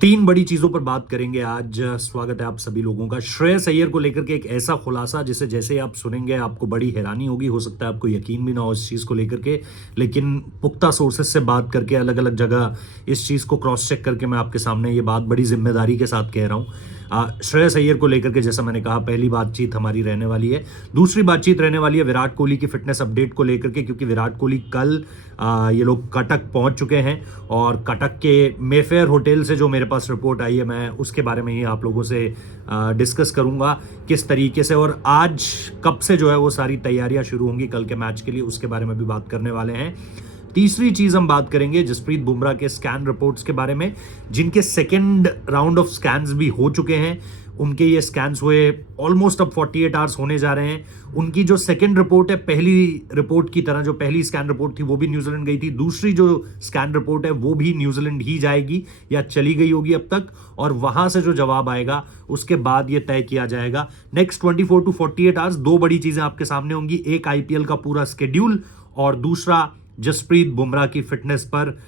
तीन बड़ी चीजों पर बात करेंगे आज। स्वागत है आप सभी लोगों का। श्रेयस अय्यर को लेकर के एक ऐसा खुलासा जिसे जैसे आप सुनेंगे आपको बड़ी हैरानी होगी, हो सकता है आपको यकीन भी ना हो इस चीज को लेकर के, लेकिन पुख्ता सोर्सेस से बात करके अलग अलग जगह इस चीज को क्रॉस चेक करके मैं आपके सामने ये बात बड़ी जिम्मेदारी के साथ कह रहा हूं। श्रेयस अय्यर को लेकर के जैसा मैंने कहा पहली बातचीत हमारी रहने वाली है। दूसरी बातचीत रहने वाली है विराट कोहली की फिटनेस अपडेट को लेकर के, क्योंकि विराट कोहली कल ये लोग कटक पहुंच चुके हैं और कटक के मेफेयर होटल से जो मेरे पास रिपोर्ट आई है मैं उसके बारे में ही आप लोगों से डिस्कस करूंगा किस तरीके से, और आज कब से जो है वो सारी तैयारियां शुरू होंगी कल के मैच के लिए, उसके बारे में भी बात करने वाले हैं। तीसरी चीज हम बात करेंगे जसप्रीत बुमराह के स्कैन रिपोर्ट्स के बारे में, जिनके सेकेंड राउंड ऑफ स्कैन्स भी हो चुके हैं। उनके ये स्कैन्स हुए ऑलमोस्ट अब 48 आवर्स होने जा रहे हैं। उनकी जो सेकेंड रिपोर्ट है, पहली रिपोर्ट की तरह जो पहली स्कैन रिपोर्ट थी वो भी न्यूजीलैंड गई थी, दूसरी जो स्कैन रिपोर्ट है वो भी न्यूजीलैंड ही जाएगी या चली गई होगी अब तक, और वहां से जो जवाब आएगा उसके बाद ये तय किया जाएगा। नेक्स्ट 24 टू 48 आवर्स दो बड़ी चीजें आपके सामने होंगी, एक आईपीएल का पूरा स्केड्यूल और दूसरा जसप्रीत बुमराह की फिटनेस पर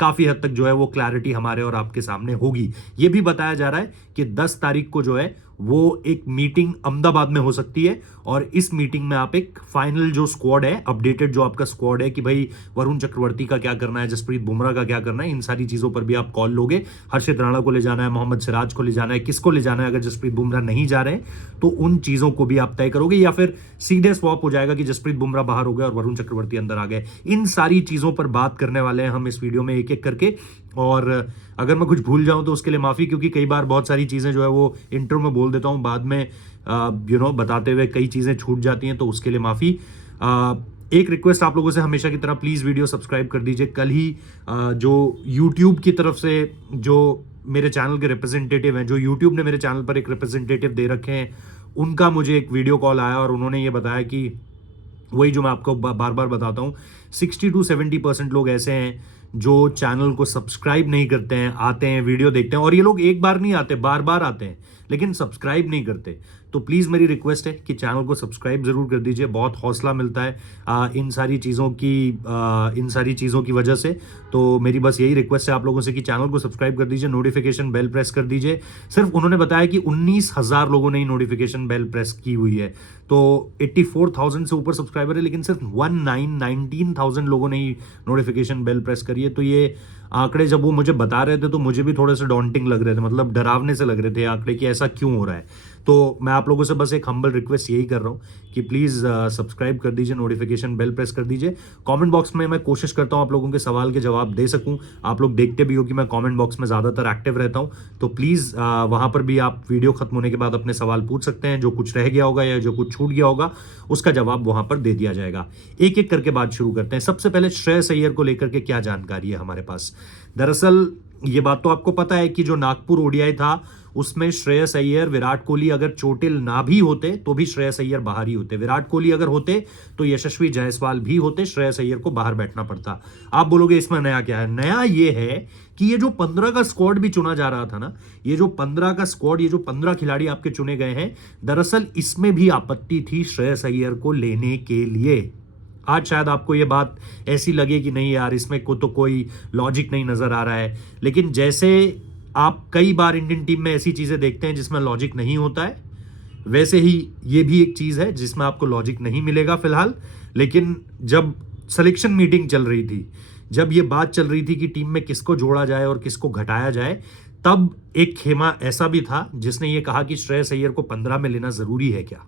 काफी हद तक जो है वो क्लैरिटी हमारे और आपके सामने होगी। ये भी बताया जा रहा है कि 10 तारीख को जो है वो एक मीटिंग अहमदाबाद में हो सकती है, और इस मीटिंग में आप एक फाइनल जो स्क्वाड है, अपडेटेड जो आपका स्क्वाड है कि भाई वरुण चक्रवर्ती का क्या करना है, जसप्रीत बुमराह का क्या करना है, इन सारी चीजों पर भी आप कॉल लोगे। हर्षित राणा को ले जाना है, मोहम्मद सिराज को ले जाना है, किसको ले जाना है अगर जसप्रीत बुमराह नहीं जा रहे हैं तो उन चीजों को भी आप तय करोगे, या फिर सीधे स्वॉप हो जाएगा कि जसप्रीत बुमराह बाहर हो गए और वरुण चक्रवर्ती अंदर आ गए। इन सारी चीजों पर बात करने वाले हैं हम इस वीडियो में एक एक करके, और अगर मैं कुछ भूल जाऊं तो उसके लिए माफी, क्योंकि कई बार बहुत सारी चीजें जो है वो इंट्रो में बोल देता हूं, बाद में बताते हुए कई चीजें छूट जाती हैं, तो उसके लिए माफी। एक रिक्वेस्ट आप लोगों से हमेशा की तरह, प्लीज वीडियो सब्सक्राइब कर दीजिए। कल ही जो यूट्यूब की तरफ से जो मेरे चैनल के रिप्रेजेंटेटिव हैं, जो यूट्यूब ने मेरे चैनल पर एक रिप्रेजेंटेटिव दे रखे हैं, उनका मुझे एक वीडियो कॉल आया और उन्होंने ये बताया कि वही जो मैं आपको बार बार बताता हूँ, 60 to 70% लोग ऐसे हैं जो चैनल को सब्सक्राइब नहीं करते हैं, आते हैं वीडियो देखते हैं, और ये लोग एक बार नहीं आते, बार बार आते हैं लेकिन सब्सक्राइब नहीं करते। तो प्लीज मेरी रिक्वेस्ट है कि चैनल को सब्सक्राइब जरूर कर दीजिए, बहुत हौसला मिलता है इन सारी चीजों की वजह से। तो मेरी बस यही रिक्वेस्ट है आप लोगों से कि चैनल को सब्सक्राइब कर दीजिए, नोटिफिकेशन बेल प्रेस कर दीजिए। सिर्फ उन्होंने बताया कि 19,000 लोगों ने नोटिफिकेशन बेल प्रेस की हुई है, तो 84,000 से ऊपर सब्सक्राइबर है, लेकिन सिर्फ 19,000 लोगों ने ही नोटिफिकेशन बेल प्रेस करी है। तो ये आंकड़े जब वो मुझे बता रहे थे तो मुझे भी थोड़े से डॉन्टिंग लग रहे थे, मतलब डरावने से लग रहे थे आंकड़े कि ऐसा क्यों हो रहा है। तो मैं आप लोगों से बस एक हम्बल रिक्वेस्ट यही कर रहा हूँ कि प्लीज सब्सक्राइब कर दीजिए, नोटिफिकेशन बेल प्रेस कर दीजिए। कमेंट बॉक्स में मैं कोशिश करता हूँ आप लोगों के सवाल के जवाब दे सकूँ। आप लोग देखते भी हो कि मैं कमेंट बॉक्स में ज्यादातर एक्टिव रहता हूँ, तो प्लीज वहां पर भी आप वीडियो खत्म होने के बाद अपने सवाल पूछ सकते हैं। जो कुछ रह गया होगा या जो कुछ छूट गया होगा उसका जवाब वहां पर दे दिया जाएगा। एक एक करके बात शुरू करते हैं। सबसे पहले श्रेयस अय्यर को लेकर के क्या जानकारी है हमारे पास। दरअसल ये बात तो आपको पता है कि जो नागपुर ओडीआई था उसमें श्रेयस अय्यर, विराट कोहली अगर चोटिल ना भी होते तो भी श्रेयस अय्यर बाहर ही होते। विराट कोहली अगर होते तो यशस्वी जायसवाल भी होते, श्रेयस अय्यर को बाहर बैठना पड़ता। आप बोलोगे इसमें नया क्या है? नया ये है कि ये जो 15 का स्क्वाड भी चुना जा रहा था ना, ये जो 15 का स्क्वाड, ये जो 15 खिलाड़ी आपके चुने गए हैं, दरअसल इसमें भी आपत्ति थी श्रेयस अय्यर को लेने के लिए। आज शायद आपको ये बात ऐसी लगे कि नहीं यार इसमें को तो कोई लॉजिक नहीं नजर आ रहा है, लेकिन जैसे आप कई बार इंडियन टीम में ऐसी चीजें देखते हैं जिसमें लॉजिक नहीं होता है, वैसे ही ये भी एक चीज है जिसमें आपको लॉजिक नहीं मिलेगा फिलहाल। लेकिन जब सिलेक्शन मीटिंग चल रही थी, जब ये बात चल रही थी कि टीम में किसको जोड़ा जाए और किसको घटाया जाए, तब एक खेमा ऐसा भी था जिसने ये कहा कि श्रेयस अय्यर को 15 में लेना जरूरी है क्या।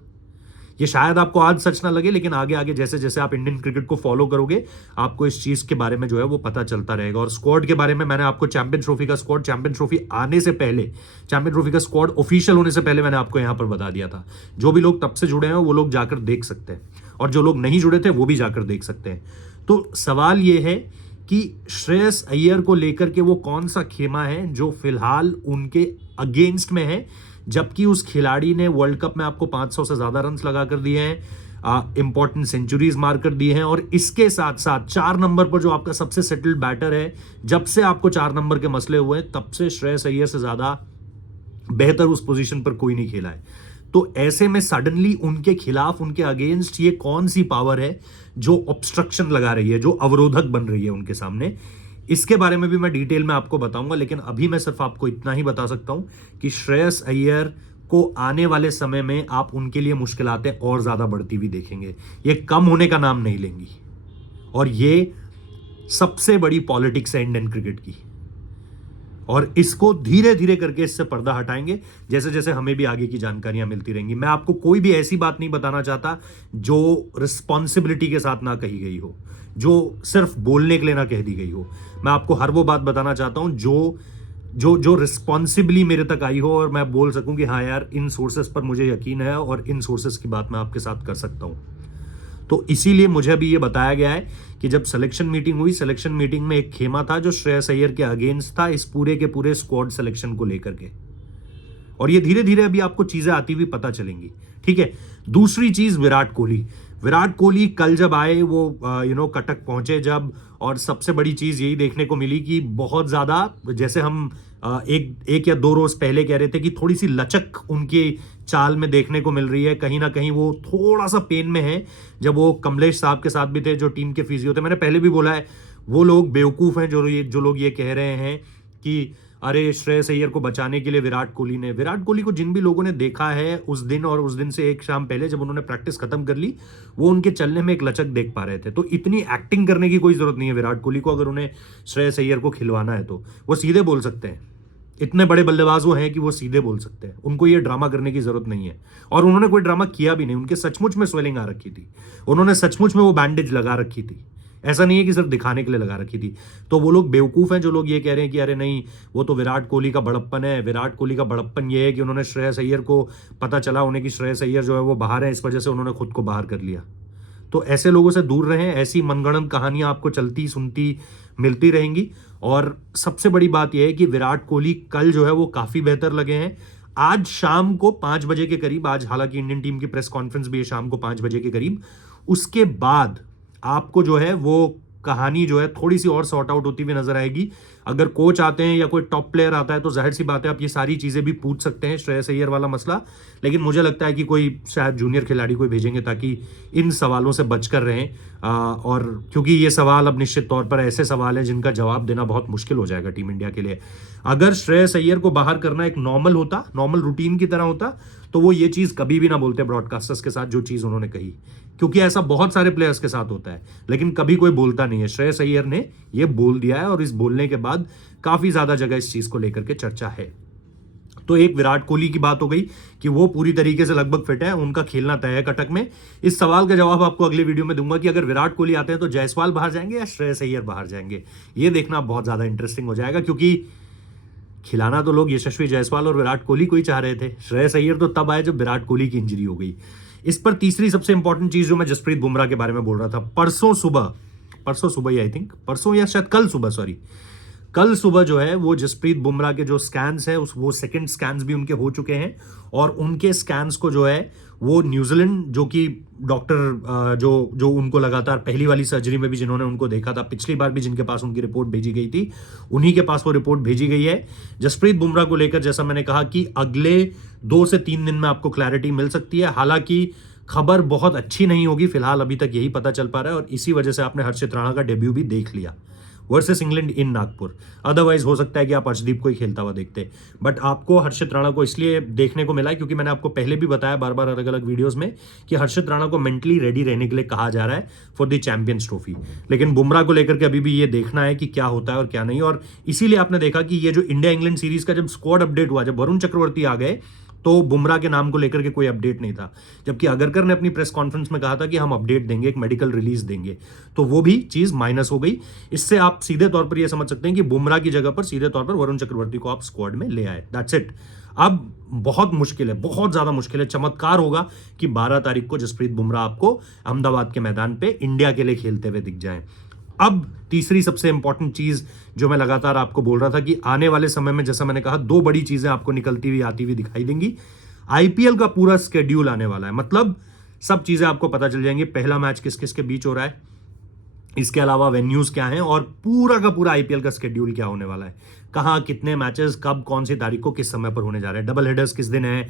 ये शायद आपको आज सच ना लगे, लेकिन आगे आगे जैसे जैसे आप इंडियन क्रिकेट को फॉलो करोगे आपको इस चीज के बारे में जो है वो पता चलता रहेगा। और स्क्वाड के बारे में मैंने आपको चैंपियन ट्रॉफी का स्क्वाड, चैंपियन ट्रॉफी आने से पहले, चैंपियन ट्रॉफी का स्क्वाड ऑफिशियल होने से पहले मैंने आपको यहां पर बता दिया था। जो भी लोग तब से जुड़े हैं वो लोग जाकर देख सकते हैं, और जो लोग नहीं जुड़े थे वो भी जाकर देख सकते हैं। तो सवाल ये है कि श्रेयस अय्यर को लेकर के वो कौन सा खेमा है जो फिलहाल उनके अगेंस्ट में है, जबकि उस खिलाड़ी ने वर्ल्ड कप में आपको 500 से ज्यादा रन लगा कर दिए हैं, इंपॉर्टेंट सेंचुरीज मार कर दिए हैं, और इसके साथ साथ 4 नंबर पर जो आपका सबसे सेटल्ड बैटर है, जब से आपको 4 नंबर के मसले हुए तब से श्रेयस अय्यर से ज्यादा बेहतर उस पोजीशन पर कोई नहीं खेला है। तो ऐसे में सडनली उनके खिलाफ, उनके अगेंस्ट ये कौन सी पावर है जो ऑब्स्ट्रक्शन लगा रही है, जो अवरोधक बन रही है उनके सामने। इसके बारे में भी मैं डिटेल में आपको बताऊंगा, लेकिन अभी मैं सिर्फ आपको इतना ही बता सकता हूं कि श्रेयस अय्यर को आने वाले समय में आप उनके लिए मुश्किलातें और ज्यादा बढ़ती हुई देखेंगे। ये कम होने का नाम नहीं लेंगी, और ये सबसे बड़ी पॉलिटिक्स है इंडियन क्रिकेट की, और इसको धीरे धीरे करके इससे पर्दा हटाएंगे जैसे जैसे हमें भी आगे की जानकारियां मिलती रहेंगी। मैं आपको कोई भी ऐसी बात नहीं बताना चाहता जो रिस्पॉन्सिबिलिटी के साथ ना कही गई हो, जो सिर्फ बोलने के लिए ना कह दी गई हो। मैं आपको हर वो बात बताना चाहता हूं जो जो जो रिस्पॉन्सिबली मेरे तक आई हो, और मैं बोल सकूं कि हाँ यार, इन सोर्सेस पर मुझे यकीन है और इन सोर्सेस की बात मैं आपके साथ कर सकता हूं। तो इसीलिए मुझे अभी ये बताया गया है कि जब सिलेक्शन मीटिंग हुई, सिलेक्शन मीटिंग में एक खेमा था जो श्रेयस अय्यर के अगेंस्ट था इस पूरे के पूरे स्क्वाड सिलेक्शन को लेकर के, और ये धीरे धीरे अभी आपको चीजें आती हुई पता चलेंगी। ठीक है, दूसरी चीज, विराट कोहली। विराट कोहली कल जब आए, वो कटक पहुंचे जब, और सबसे बड़ी चीज यही देखने को मिली कि बहुत ज्यादा, जैसे हम एक या दो रोज पहले कह रहे थे कि थोड़ी सी लचक उनकी चाल में देखने को मिल रही है, कहीं ना कहीं वो थोड़ा सा पेन में है। जब वो कमलेश साहब के साथ भी थे जो टीम के फिजियो थे, मैंने पहले भी बोला है वो लोग बेवकूफ हैं जो लोग ये कह रहे हैं कि अरे श्रेयस अय्यर को बचाने के लिए विराट कोहली को जिन भी लोगों ने देखा है उस दिन और उस दिन से एक शाम पहले जब उन्होंने प्रैक्टिस खत्म कर ली, वो उनके चलने में एक लचक देख पा रहे थे। तो इतनी एक्टिंग करने की कोई जरूरत नहीं है विराट कोहली को, अगर उन्हें श्रेयस अय्यर को खिलवाना है तो वो सीधे बोल सकते हैं। इतने बड़े बल्लेबाज वो हैं कि वो सीधे बोल सकते हैं, उनको ये ड्रामा करने की जरूरत नहीं है। और उन्होंने कोई ड्रामा किया भी नहीं, उनके सचमुच में स्वेलिंग आ रखी थी, उन्होंने सचमुच में वो बैंडेज लगा रखी थी, ऐसा नहीं है कि सिर्फ दिखाने के लिए लगा रखी थी। तो वो लोग बेवकूफ हैं जो लोग ये कह रहे हैं कि अरे नहीं, वो तो विराट कोहली का बड़प्पन है। विराट कोहली का बड़प्पन ये है कि उन्होंने श्रेयस अय्यर को, पता चला उन्हें कि श्रेयस अय्यर जो है वो बाहर है, इस वजह से उन्होंने खुद को बाहर कर लिया। तो ऐसे लोगों से दूर रहें, ऐसी मनगढ़ंत कहानियां आपको चलती सुनती मिलती रहेंगी। और सबसे बड़ी बात यह है कि विराट कोहली कल जो है वो काफी बेहतर लगे हैं। आज शाम को 5 बजे के करीब, आज हालांकि इंडियन टीम की प्रेस कॉन्फ्रेंस भी है शाम को 5 बजे के करीब, उसके बाद आपको जो है वो कहानी जो है थोड़ी सी और सॉर्ट आउट होती हुई नजर आएगी। अगर कोच आते हैं या कोई टॉप प्लेयर आता है तो जाहिर सी बात है आप ये सारी चीजें भी पूछ सकते हैं, श्रेयस अय्यर वाला मसला। लेकिन मुझे लगता है कि कोई शायद जूनियर खिलाड़ी कोई भेजेंगे ताकि इन सवालों से बचकर रहें। और क्योंकि ये सवाल अब निश्चित तौर पर ऐसे सवाल हैं जिनका जवाब देना बहुत मुश्किल हो जाएगा टीम इंडिया के लिए। अगर श्रेयस अय्यर को बाहर करना एक नॉर्मल रूटीन की तरह होता, तो वो ये चीज कभी भी ना बोलते ब्रॉडकास्टर्स के साथ जो चीज उन्होंने कही, क्योंकि ऐसा बहुत सारे प्लेयर्स के साथ होता है लेकिन कभी कोई बोलता नहीं है। श्रेयस अय्यर ने ये बोल दिया है और इस बोलने के बाद काफी ज्यादा जगह इस चीज को लेकर के चर्चा है। तो एक विराट कोहली की बात हो गई कि वो पूरी तरीके से लगभग फिट है, उनका खेलना तय है कटक में। इस सवाल का जवाब आपको अगले वीडियो में दूंगा कि अगर विराट कोहली आते हैं तो जायसवाल बाहर जाएंगे या श्रेयस अय्यर बाहर जाएंगे। ये देखना बहुत ज्यादा इंटरेस्टिंग हो जाएगा, क्योंकि खिलाना तो लोग यशस्वी जायसवाल और विराट कोहली को ही चाह रहे थे। श्रेयस अय्यर तो तब आए जब विराट कोहली की इंजरी हो गई। इस पर तीसरी सबसे इंपॉर्टेंट चीज जो मैं जसप्रीत बुमराह के बारे में बोल रहा था, परसों सुबह ही, आई थिंक परसों या शायद कल सुबह जो है वो जसप्रीत बुमराह के जो स्कैन्स है वो सेकंड स्कैन्स भी उनके हो चुके हैं। और उनके स्कैन्स को जो है वो न्यूजीलैंड, जो कि डॉक्टर जो उनको लगातार पहली वाली सर्जरी में भी जिन्होंने उनको देखा था, पिछली बार भी जिनके पास उनकी रिपोर्ट भेजी गई थी, उन्हीं के पास वो रिपोर्ट भेजी गई है। जसप्रीत बुमराह को लेकर जैसा मैंने कहा कि अगले 2 से 3 दिन में आपको क्लैरिटी मिल सकती है। हालांकि खबर बहुत अच्छी नहीं होगी, फिलहाल अभी तक यही पता चल पा रहा है, और इसी वजह से आपने हर्षित राणा का डेब्यू भी देख लिया versus England in Nagpur. Otherwise हो सकता है कि आप अर्शदीप को ही खेलता हुआ देखते, बट आपको हर्षित राणा को इसलिए देखने को मिला है क्योंकि मैंने आपको पहले भी बताया बार बार अलग अलग वीडियोस में कि हर्षित राणा को मेंटली रेडी रहने के लिए कहा जा रहा है फॉर द चैंपियंस ट्रॉफी। लेकिन बुमराह को लेकर के अभी भी ये देखना है कि क्या होता है और क्या नहीं। और इसीलिए आपने देखा कि ये जो इंडिया इंग्लैंड सीरीज का जब स्क्वाड अपडेट हुआ, जब वरुण चक्रवर्ती आ गए, तो बुमराह के नाम को लेकर के कोई अपडेट नहीं था। जबकि अगरकर ने अपनी प्रेस कॉन्फ्रेंस में कहा था कि हम अपडेट देंगे, एक मेडिकल रिलीज देंगे, तो वो भी चीज माइनस हो गई। इससे आप सीधे तौर पर यह समझ सकते हैं कि बुमराह की जगह पर सीधे तौर पर वरुण चक्रवर्ती को आप स्क्वाड में ले आए, दैट्स इट। अब बहुत मुश्किल है, बहुत ज्यादा मुश्किल है। चमत्कार होगा कि 12 तारीख को जसप्रीत बुमराह आपको अहमदाबाद के मैदान पे इंडिया के लिए खेलते हुए दिख जाएं। अब तीसरी सबसे इंपॉर्टेंट चीज जो मैं लगातार आपको बोल रहा था कि आने वाले समय में, जैसा मैंने कहा, 2 बड़ी चीजें आपको निकलती हुई आती हुई दिखाई देंगी। आईपीएल का पूरा स्केड्यूल आने वाला है, मतलब सब चीजें आपको पता चल जाएंगी। पहला मैच किस किस के बीच हो रहा है, इसके अलावा वेन्यूज क्या हैं, और पूरा का पूरा आईपीएल का स्केड्यूल क्या होने वाला है, कहां कितने मैचेस कब कौन सी तारीख को किस समय पर होने जा रहे हैं, डबल हेडर्स किस दिन है,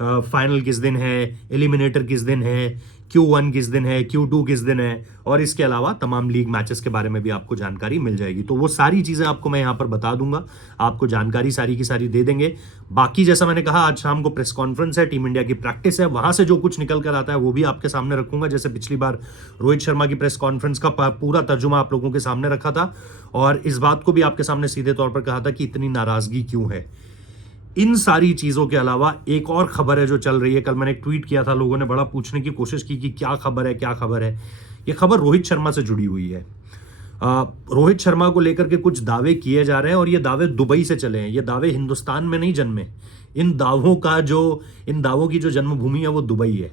फाइनल किस दिन है, एलिमिनेटर किस दिन है, Q1 किस दिन है, Q2 किस दिन है, और इसके अलावा तमाम लीग मैचेस के बारे में भी आपको जानकारी मिल जाएगी। तो वो सारी चीज़ें आपको मैं यहाँ पर बता दूंगा, आपको जानकारी सारी की सारी दे देंगे। बाकी जैसा मैंने कहा, आज शाम को प्रेस कॉन्फ्रेंस है, टीम इंडिया की प्रैक्टिस है, वहां से जो कुछ निकल कर आता है वो भी आपके सामने रखूंगा। जैसे पिछली बार रोहित शर्मा की प्रेस कॉन्फ्रेंस का पूरा तर्जुमा आप लोगों के सामने रखा था, और इस बात को भी आपके सामने सीधे तौर पर कहा था कि इतनी नाराजगी क्यों है। इन सारी चीजों के अलावा एक और खबर है जो चल रही है। कल मैंने एक ट्वीट किया था, लोगों ने बड़ा पूछने की कोशिश की कि क्या खबर है, क्या खबर है। ये खबर रोहित शर्मा से जुड़ी हुई है। रोहित शर्मा को लेकर के कुछ दावे किए जा रहे हैं, और ये दावे दुबई से चले हैं। ये दावे हिंदुस्तान में नहीं जन्मे। इन दावों की जो जन्मभूमि है वो दुबई है।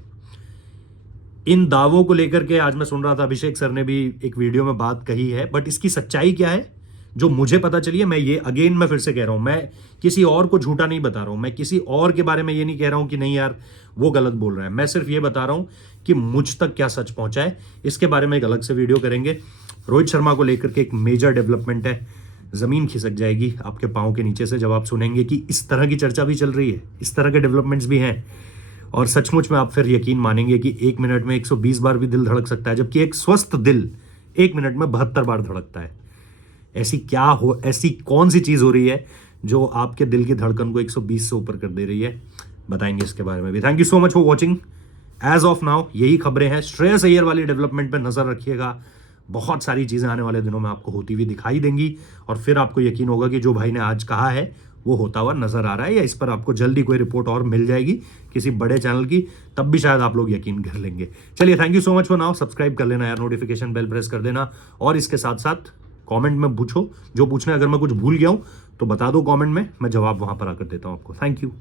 इन दावों को लेकर के आज मैं सुन रहा था, अभिषेक सर ने भी एक वीडियो में बात कही है, बट इसकी सच्चाई क्या है जो मुझे पता चली है, मैं फिर से कह रहा हूं, मैं किसी और को झूठा नहीं बता रहा हूं, मैं किसी और के बारे में ये नहीं कह रहा हूं कि नहीं यार वो गलत बोल रहा है। मैं सिर्फ ये बता रहा हूं कि मुझ तक क्या सच पहुंचा है। इसके बारे में एक अलग से वीडियो करेंगे। रोहित शर्मा को लेकर के एक मेजर डेवलपमेंट है। जमीन खिसक जाएगी आपके पांव के नीचे से जब आप सुनेंगे कि इस तरह की चर्चा भी चल रही है, इस तरह के डेवलपमेंट्स भी हैं। और सचमुच में आप फिर यकीन मानेंगे कि 1 मिनट में 120 बार भी दिल धड़क सकता है, जबकि एक स्वस्थ दिल 1 मिनट में 72 बार धड़कता है। ऐसी कौन सी चीज हो रही है जो आपके दिल की धड़कन को 120 से ऊपर कर दे रही है? बताएंगे इसके बारे में भी। Thank you so much for watching. As of now यही खबरें हैं। श्रेयस अय्यर वाली डेवलपमेंट पे नजर रखिएगा। बहुत सारी चीजें आने वाले दिनों में आपको होती हुई दिखाई देंगी, और फिर आपको यकीन होगा कि जो भाई ने आज कहा है वो होता हुआ नजर आ रहा है, या इस पर आपको जल्दी कोई रिपोर्ट और मिल जाएगी किसी बड़े चैनल की, तब भी शायद आप लोग यकीन कर लेंगे। चलिए, thank you so much for now. Subscribe कर लेना यार, नोटिफिकेशन बेल प्रेस कर देना, और इसके साथ साथ कमेंट में पूछो जो पूछना है। अगर मैं कुछ भूल गया हूं तो बता दो कमेंट में, मैं जवाब वहां पर आकर देता हूं आपको। Thank you.